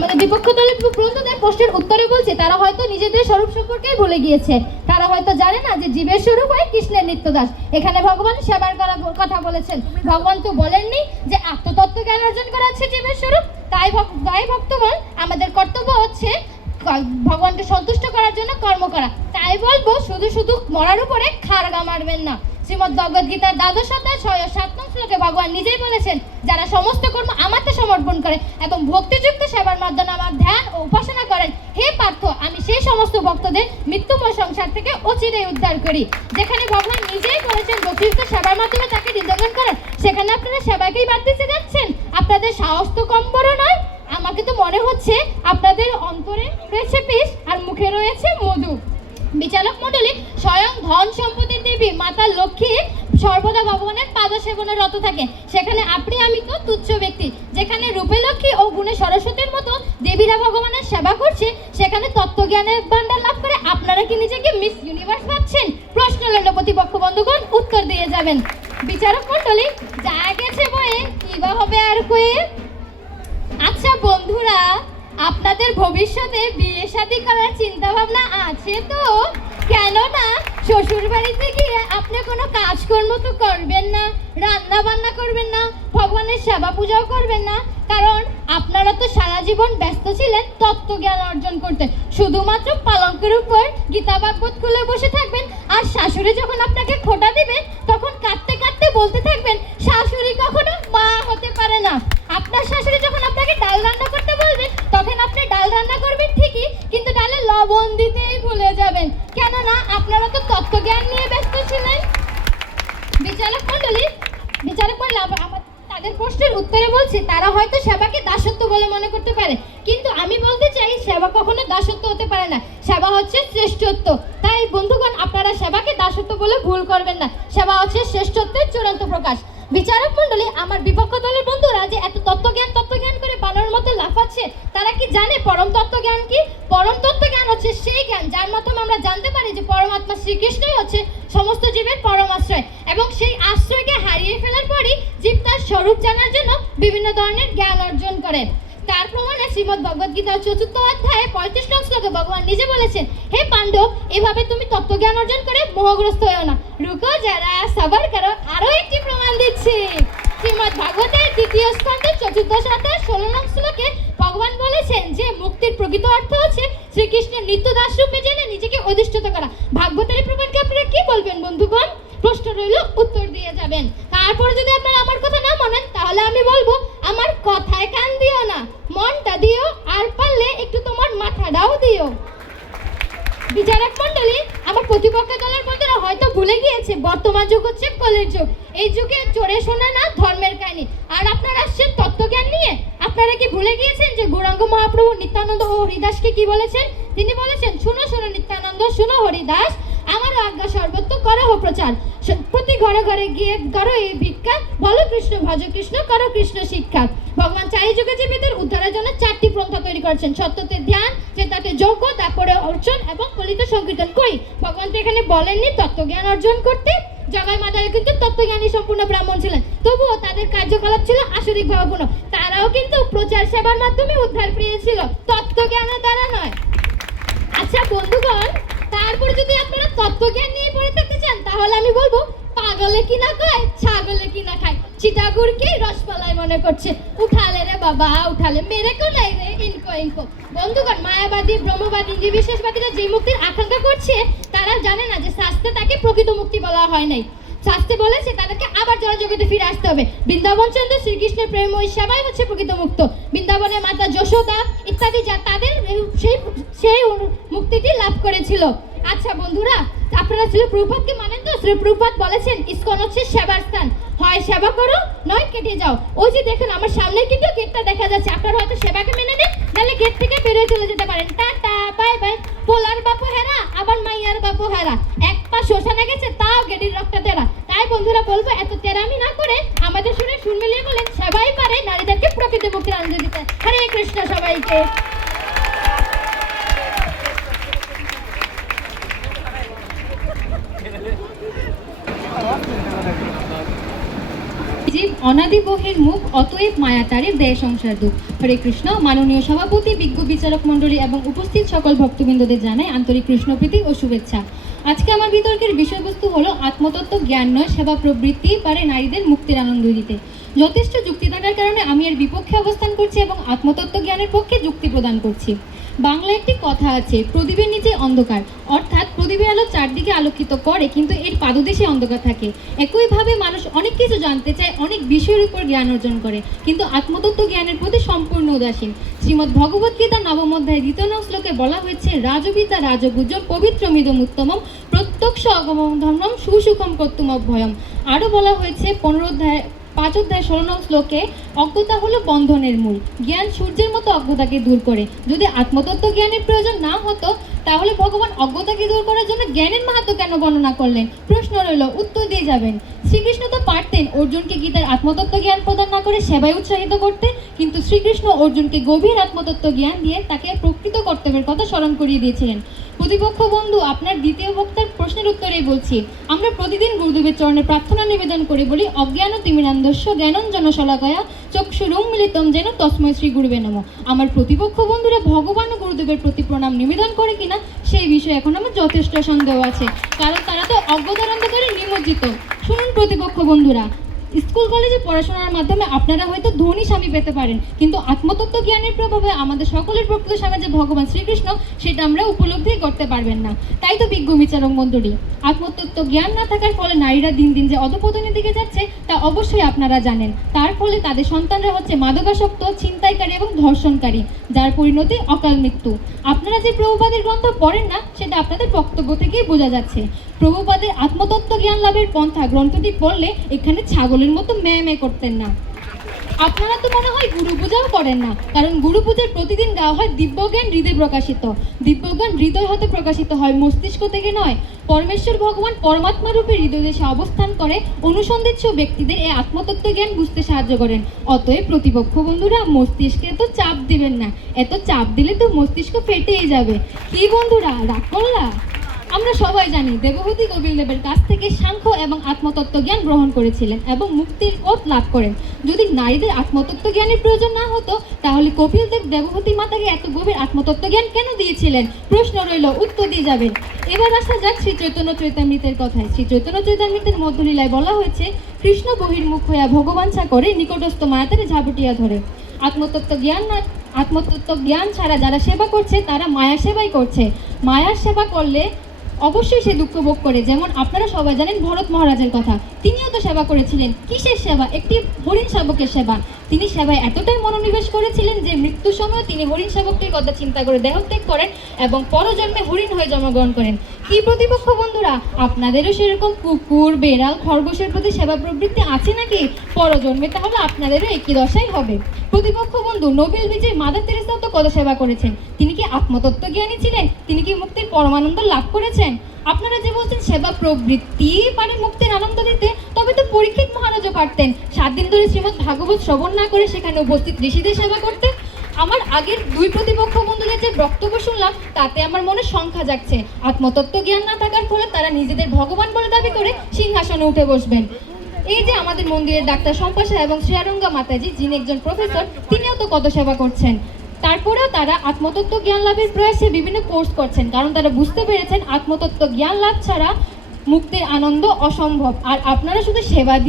আমাদের বিপক্ষ দলের বন্ধুদের প্রশ্নের উত্তরে বলছে তারা হয়তো নিজেদের স্বরূপ সম্পর্কেই ভুলে গিয়েছে। তারা হয়তো জানে না যে জীবের স্বরূপ হয় কৃষ্ণের নিত্যদাস। এখানে ভগবান সেবার কথা বলেছেন। ভগবান তো বলেননি যে আত্মতত্ত্ব জ্ঞান অর্জন করা হচ্ছে জীবের স্বরূপ। তাই ভক্তগণ আমাদের কর্তব্য হচ্ছে ভগবানকে সন্তুষ্ট করার জন্য কর্ম করা। তাই বলবো শুধু শুধু মরার উপরে খাড়গা মারবেন না। শ্রীমদ্ ভগবদ গীতার 7 শ্লোকে ভগবান নিজেই বলেছেন, যারা সমস্ত কর্ম আমাকে সমর্পণ করে এবং ভক্তিযুক্ত সেবার মাধ্যমে আমার ধ্যান ও উপাসনা করেন, হে পার্থ, আমি সেই সমস্ত ভক্তদের মৃত্যুময় সংসার থেকে অচিরেই উদ্ধার করি। যেখানে ভগবান নিজেই বলেছেন ভক্তিযুক্ত সেবার মাধ্যমে তাকে হৃদয়ঙ্গম করেন, সেখানে আপনারা সেবাকেই বাদ দিতে যাচ্ছেন। আপনাদের সাহস তো কম বড় নয়। আমাকে তো মনে হচ্ছে আপনাদের অন্তরে রয়েছে বিষ আর মুখে রয়েছে মধু। বিচারক মণ্ডলী, স্বয়ং ধন সম্পত্তির দেবী মাতা লক্ষ্মী সর্বদা ভগবানের পাদ সেবনে রত থাকে। সেখানে আপনি আমি তো তুচ্ছ ব্যক্তি। যেখানে রূপে লক্ষ্মী ও গুণে সরস্বতীর মতো দেবীরা ভগবানের সেবা করছে, সেখানে তত্ত্বজ্ঞানের ভান্ডার লাভ করে আপনারা কি নিজেকে মিস ইউনিভার্স ভাবছেন? প্রশ্ন লইল প্রতিপক্ষ বন্ধুগণ, উত্তর দিয়ে যাবেন। বিচারক মণ্ডলী, যা গেছে বয়ে কি বা হবে আর কয়ে। আচ্ছা বন্ধুরা, আপনাদের ভবিষ্যতে বিয়ে শাদী করার চিন্তা ভাবনা আছে তো? কেননা শ্বশুর বাড়িতে গিয়ে আপনি কোনো কাজকর্ম তো করবেন না, রান্না বান্না করবেন না, ভগবানের সেবা পূজাও করবেন না। কারণ আপনারা তো সারা জীবন ব্যস্ত ছিলেন তত্ত্বজ্ঞান অর্জন করতে। শুধুমাত্র পালঙ্কের উপর গীতা ভাগবত খুলে বসে থাকবেন। আর শাশুড়ি যখন আপনাকে খোঁটা দিবে, তখন কাঁদতে কাঁদতে বলতে থাকবেন, শাশুড়ি কখনো মা হতে পারে না। আপনার শাশুড়ি যখন আপনাকে ডাল রান্না করতে বলবে, তখন আপনি ডাল রান্না করবেন ঠিকই, কিন্তু ডালে লবণ দিতেই ভুলে যাবেন। কেননা আপনারা তো তত্ত্বজ্ঞান নিয়ে ব্যস্ত ছিলেন। বিচারক মণ্ডলী, তাদের প্রশ্নের উত্তরে বলছে তারা হয়তো সেবাকে দাসত্ব বলে মনে করতে পারে, কিন্তু আমি বলতে চাই সেবা কখনো দাসত্ব হতে পারে না। সেবা হচ্ছে শ্রেষ্ঠত্ব। তাই বন্ধুগণ, আপনারা সেবাকে দাসত্ব বলে ভুল করবেন না। সেবা হচ্ছে শ্রেষ্ঠত্বের চূড়ান্ত প্রকাশ। বিচারক মণ্ডলী, আমার বিপক্ষ দলের বন্ধুরা যে এত তত্ত্বজ্ঞান করে বানরের মতো লাফাচ্ছে, তারা কি জানে পরম তত্ত্বজ্ঞান কি? পরম তত্ত্বজ্ঞান হচ্ছে সেই জ্ঞান যার মাধ্যমে আমরা জানতে পারি যে পরমাত্মা শ্রীকৃষ্ণই হচ্ছে সমস্ত জীবের পরম আশ্রয়, এবং সেই আশ্রয়কে হারিয়ে ফেলার পরই জীব তার স্বরূপ জানার জন্য বিভিন্ন ধরনের জ্ঞান অর্জন করে। তার প্রমাণে শ্রীমদ্ ভগবদ গীতার 4th অধ্যায়ে 35 নং শ্লোকে ভগবান নিজে বলেছেন, হে পাণ্ডব, এভাবে তুমি তত্ত্বজ্ঞান অর্জন করে মোহগ্রস্ত হয়েও না। রুকো যারা, সবার করো। আরো একটি প্রমাণ দিচ্ছি। শ্রীমদ্ ভাগবতের 2য় স্কন্ধের 4th অধ্যায় 16 নং শ্লোকে ভগবান বলেছেন যে মুক্তির প্রকৃত অর্থ হচ্ছে শ্রীকৃষ্ণের নিত্যদাস রূপে জেনে নিজেকে অধিষ্ঠিত করা। ভাগবতের এই প্রমাণকে আপনারা কি বলবেন বন্ধুগণ? প্রশ্ন রইল, উত্তর দিয়ে যাবেন। তারপরে যদি আপনারা আমার কথা না মানেন, তাহলে আমি বলবো আমার কথায় কান দিও না, মনটা দিও, আর পারলে একটু তোমার মাথাটাও দিও। বিচারক মণ্ডলী, আমার প্রতিপক্ষ দলের বন্ধুরা হয়তো ভুলে গিয়েছে বর্তমান যুগ হচ্ছে কলির যুগ। এই যুগে চোরে শোনে না ধর্মের কাহিনী, আর আপনারা আসছেন তত্ত্বজ্ঞান নিয়ে। আপনারা কি ভুলে গিয়েছেন যে গৌরাঙ্গ মহাপ্রভু নিত্যানন্দ ও হরিদাসকে কি বলেছেন? তিনি বলেছেন, শুনো শুনো নিত্যানন্দ, শুনো হরিদাস, আমার আজ্ঞা সর্বত্র করো প্রচার। প্রতি ঘরে ঘরে গিয়ে করো এই ভিক্ষা, বলো কৃষ্ণ ভজ কৃষ্ণ, করো কৃষ্ণ শিক্ষা। ভগবান চারি যুগে জীবিতের উদ্ধারের জন্য 4টি পন্থা তৈরি করেছেন। সত্যতে ধ্যান, যে তাতে যোগ্য, তারপরে অর্জন এবং কলিত সংকীর্তন। কই ভগবান তো এখানে বলেননি তত্ত্বজ্ঞান অর্জন করতে। জগাই মাতারা কিন্তু তত্ত্বজ্ঞানী সম্পূর্ণ ব্রাহ্মণ ছিলেন, তবুও তাদের কার্যকলাপ ছিল আসরিক ভাবপূর্ণ। তারাও কিন্তু প্রচার সেবার মাধ্যমে উদ্ধার পেয়েছিল, তত্ত্বজ্ঞানের দ্বারা নয়। আচ্ছা বন্ধুগণ, তারপরে যদি আপনারা তত্ত্বজ্ঞান নিয়ে পড়ে থাকতে চান, তাহলে আমি বলবো পাগলে কি না খায়, ছাগলে কি না খায়, চিটাগুড়কে রসমালাই মনে করছে। উঠালে রে বাবা উঠালে, মেরে কোলাই রে ইনকো ইনকো। বন্ধুগণ, মায়াবাদী, ব্রহ্মবাদী, নির্বিশেষবাদীরা যে মুক্তির আকাঙ্ক্ষা করছে, তারা জানে না যে শাস্ত্রে তাকে প্রকৃত মুক্তি বলা হয় নাই। শাস্ত্রে বলেছে তাদেরকে আবার জড়জগতে ফিরে আসতে হবে। বৃন্দাবন চন্দ্র শ্রীকৃষ্ণের প্রেম ওই সেবাই হচ্ছে প্রকৃত মুক্ত। বৃন্দাবনের মাতা যশোদা ইত্যাদি যা তাদের সেই মুক্তিটি লাভ করেছিল। আচ্ছা বন্ধুরা, আপনারা শ্রী প্রভুপাদকে মানেন তো? শ্রী প্রভুপাদ বলেছেন ইসকন হচ্ছে সেবার স্থান, হয় সেবা করো নয় কেটে যাও। ওই যে দেখেন আমার সামনে কিন্তু গেটটা দেখা যাচ্ছে, আপনারা হয়তো সেবাকে মেনে নেন, নাহলে গেট থেকে বেরিয়ে চলে যেতে পারেন। Tata bye bye. পোলার বাপু হেরা, আবার মাইয়ার বাপু হেরা, এক পা শ্মশানে গেছে তাও গেডির রক্তটা তেরা। তাই বন্ধুরা বলবো, এত তেরামি না করে আমাদের সুরে সুর মিলিয়ে বলেন, সবাই পারে নারীদেরকে প্রকৃত মুক্তির আনন্দ দিতে। হরে কৃষ্ণ সবাইকে। অনাদি বহির মুখ, অতএব মায়াতারের দেয় সংসার দুঃখ। হরে কৃষ্ণ। মাননীয় সভাপতি, বিজ্ঞ বিচারক মণ্ডলী এবং উপস্থিত সকল ভক্তবৃন্দদের জানাই আন্তরিক কৃষ্ণপ্রীতি ও শুভেচ্ছা। আজকে আমার বিতর্কের বিষয়বস্তু হলো আত্মতত্ত্ব জ্ঞান নয়, সেবা প্রবৃত্তি পারে নারীদের মুক্তির আনন্দ দিতে। যথেষ্ট যুক্তি থাকার কারণে আমি এর বিপক্ষে অবস্থান করছি এবং আত্মতত্ত্ব জ্ঞানের পক্ষে যুক্তি প্রদান করছি। বাংলায় একটি কথা আছে, প্রদীপের নিচে অন্ধকার, অর্থাৎ প্রদীপের আলো চারদিকে আলোকিত করে কিন্তু এর পাদদেশে অন্ধকার থাকে। একইভাবে মানুষ অনেক কিছু জানতে চায়, অনেক বিষয়ের উপর জ্ঞান অর্জন করে, কিন্তু আত্মতত্ত্ব জ্ঞানের প্রতি সম্পূর্ণ উদাসীন। শ্রীমদ্ ভগবদ গীতা নবম অধ্যায় 2 শ্লোকে বলা হয়েছে, রাজবিদ্যা রাজগুজ্জ পবিত্রমিদম উত্তমম প্রত্যক্ষ অগমম ধর্মম সুসুখম কর্তুম অভয়ম। আরও বলা হয়েছে 5 অধ্যায় 16 শ্লোকে, অজ্ঞতা হলো বন্ধনের মূল, জ্ঞান সূর্যের মতো অজ্ঞতাকে দূর করে। যদি আত্মতত্ত্ব জ্ঞানের প্রয়োজন না হতো তাহলে ভগবান অজ্ঞতাকে দূর করার জন্য জ্ঞানের মাহাত্ম্য কেন বর্ণনা করলেন? প্রশ্ন রইল, উত্তর দিয়ে যাবেন। শ্রীকৃষ্ণ তো পারতেন অর্জুনকে গীতার আত্মতত্ত্ব জ্ঞান প্রদান না করে সেবায় উৎসাহিত করতে, কিন্তু শ্রীকৃষ্ণ অর্জুনকে গভীর আত্মতত্ত্ব জ্ঞান দিয়ে তাকে প্রকৃত কর্তব্যের কথা স্মরণ করিয়ে দিয়েছিলেন। প্রতিপক্ষ বন্ধু, আপনার দ্বিতীয় বক্তার প্রশ্নের উত্তরেই বলছি, আমরা প্রতিদিন গুরুদেবের চরণে প্রার্থনা নিবেদন করে বলি, অজ্ঞান তিমিরান্ধস্য জ্ঞানঞ্জন শলাকয়া চক্ষুরুং মিলিতম যেন তস্মৈ শ্রী গুরুবে নমঃ। আমার প্রতিপক্ষ বন্ধুরা ভগবান ও গুরুদেবের প্রতি প্রণাম নিবেদন করে কিনা সেই বিষয়ে এখন আমার যথেষ্ট সন্দেহ আছে, কারণ তারা তো অজ্ঞতার অন্ধকারে নিমজ্জিত। শুনুন প্রতিপক্ষ বন্ধুরা, স্কুল কলেজে পড়াশোনার মাধ্যমে আপনারা হয়তো ধনী স্বামী পেতে পারেন, কিন্তু আত্মতত্ত্ব জ্ঞানের প্রভাবে আমাদের সকলের প্রকৃত স্বামী যে ভগবান শ্রীকৃষ্ণ সেটা আমরা উপলব্ধি করতে পারবেন না। তাই তো বিজ্ঞ বিচারক মণ্ডলী, আত্মতত্ত্ব জ্ঞান না থাকার ফলে নারীরা দিন দিন যে অধপতনের দিকে যাচ্ছে তা অবশ্যই আপনারা জানেন। তার ফলে তাদের সন্তানরা হচ্ছে মাদকাসক্ত, ছিনতাইকারী এবং ধর্ষণকারী, যার পরিণতি অকাল মৃত্যু। আপনারা যে প্রভুপাদের গ্রন্থ পড়েন না সেটা আপনাদের বক্তব্য থেকেই বোঝা যাচ্ছে। প্রভুপাদের আত্মতত্ত্ব জ্ঞান লাভের পন্থা গ্রন্থটি পড়লে এখানে ছাগলের মতো ম্যাঁ করতেন না। আপনারা তো মনে হয় গুরু পূজাও করেন না, কারণ গুরু পূজার প্রতিদিন গাওয়া হয় দিব্যজ্ঞান হৃদয় প্রকাশিত। দিব্যজ্ঞান হৃদয় হতে প্রকাশিত হয়, মস্তিষ্ক থেকে নয়। পরমেশ্বর ভগবান পরমাত্মা রূপে হৃদয় দেশে অবস্থান করে অনুসন্ধিৎস ব্যক্তিদের এই আত্মতত্ত্ব জ্ঞান বুঝতে সাহায্য করেন। অতএব প্রতিপক্ষ বন্ধুরা, মস্তিষ্কে এত চাপ দিবেন না, এত চাপ দিলে তো মস্তিষ্ক ফেটেই যাবে। কি বন্ধুরা, রাগ করলা? আমরা সবাই জানি দেবহূতি কপিলদেবের কাছ থেকে সাংখ্য এবং আত্মতত্ত্ব জ্ঞান গ্রহণ করেছিলেন এবং মুক্তির পথ লাভ করেন। যদি নারীদের আত্মতত্ত্ব জ্ঞানের প্রয়োজন না হতো তাহলে কপিলদেব দেবহূতি মাতাকে এত গভীর আত্মতত্ত্ব জ্ঞান কেন দিয়েছিলেন? প্রশ্ন রইল, উত্তর দিয়ে যাবেন। এবার আসা যাক শ্রী চৈতন্য চরিতামৃতের কথায়। শ্রী চৈতন্য চরিতামৃতের মধ্যলীলায় বলা হয়েছে, কৃষ্ণ বহির্মুখ হইয়া ভগবাঞ্ছা করে নিকটস্থ মায়াতারে ঝাপটিয়া ধরে। আত্মতত্ত্ব জ্ঞান ছাড়া যারা সেবা করছে তারা মায়া সেবাই করছে। মায়ার সেবা করলে অবশ্যই সে দুঃখ ভোগ করে। যেমন আপনারা সবাই জানেন ভরত মহারাজের কথা, তিনিও তো সেবা করেছিলেন। কিসের সেবা? একটি হরিণ শাবকের সেবা। তিনি সেবায় এতটাই মনোনিবেশ করেছিলেন যে মৃত্যুর সময় তিনি হরিণ শাবকটির কথা চিন্তা করে দেহত্যাগ করেন এবং পরজন্মে হরিণ হয়ে জন্মগ্রহণ করেন। কি প্রতিপক্ষ বন্ধুরা, আপনাদেরও সেরকম কুকুর, বেড়াল, খরগোশের প্রতি সেবা প্রবৃত্তি আছে নাকি? পরজন্মে তাহলে আপনাদেরও একই দশাই হবে। প্রতিপক্ষ বন্ধু, নোবেল বিজয়ী মাদার তেরেসাও তো কত সেবা করেছেন। তিনি কি আত্মতত্ত্ব জ্ঞানী ছিলেন? তিনি কি মুক্তির পরমানন্দ লাভ করেছেন? আপনারা যে বলছেন সেবা প্রবৃত্তি পারে মুক্তির আনন্দ দিতে, তবে তো পরীক্ষিত মহারাজও পারতেন 7 দিন ধরে শ্রীমদ্ ভাগবত শ্রবণ না করে সেখানে উপস্থিত ঋষিদের সেবা করতে। আমার আগের দুই প্রতিপক্ষ বন্ধুদের যে বক্তব্য শুনলাম তাতে আমার মনে সংখ্যা জাগছে। আত্মতত্ত্ব জ্ঞান না থাকার ফলে তারা নিজেদের ভগবান বলে দাবি করে সিংহাসনে উঠে বসবেন। এই যে আমাদের মন্দিরের ডাক্তার শম্পাশা এবং শ্রেয়ারঙ্গা মাতাজি, যিনি একজন প্রফেসর, তিনিও তো কত সেবা করছেন। তারপরেও তারা আত্মতত্ত্ব জ্ঞান লাভের প্রয়াসে বিভিন্ন কোর্স করছেন, কারণ তারা বুঝতে পেরেছেন আত্মতত্ত্ব জ্ঞান লাভ ছাড়া মুক্তির আনন্দ অসম্ভব। আর আপনারা শুধু সেবা দিয়ে